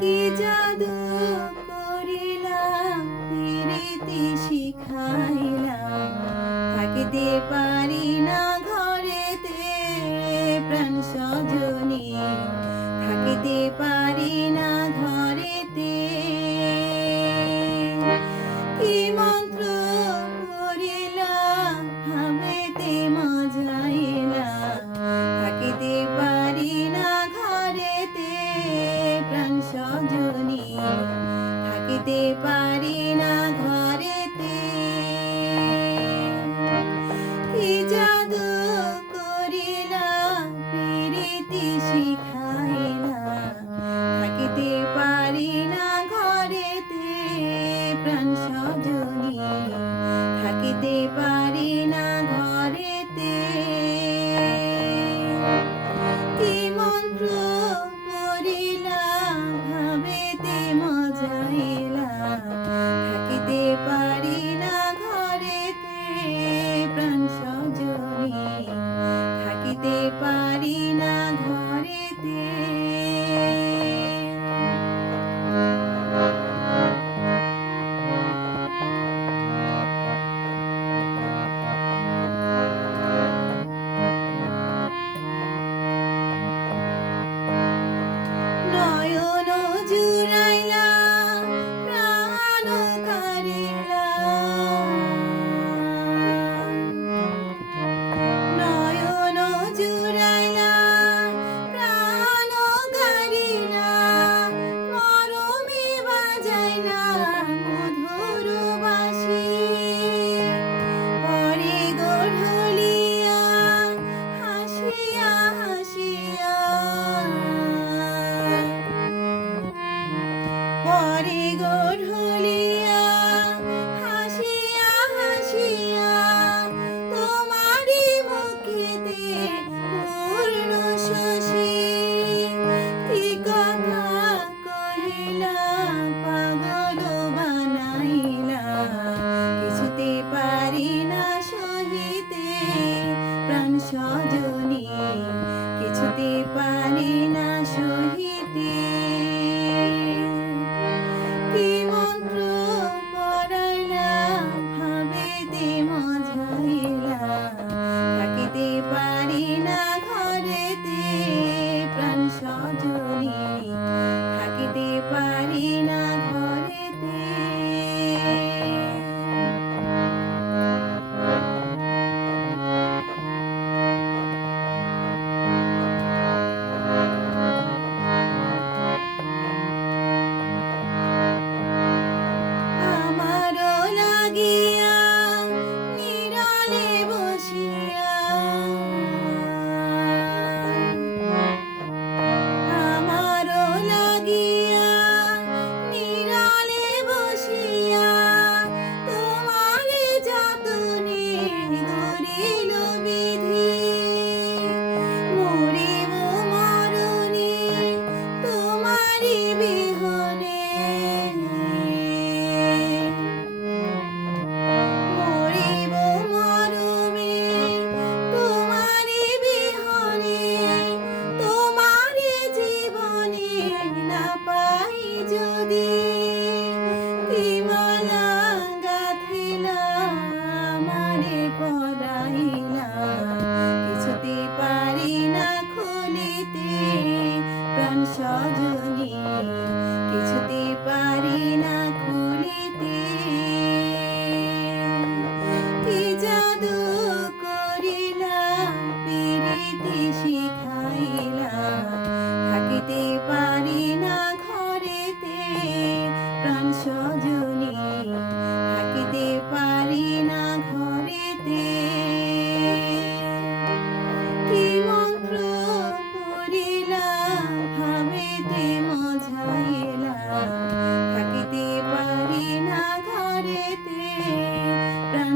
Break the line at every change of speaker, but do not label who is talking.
কি জাদু করিলাম ফিরিতে শিখাইলাম। থাকিতে পারি না ঘরেতে প্রাণ সজ পারি না। থাকিতে পারি না ঘরেতে। জানি কিছুতে পারি না খুব থাকিতে মজা এলাম থাকিতে পারি না ঘরেতে। প্রাণ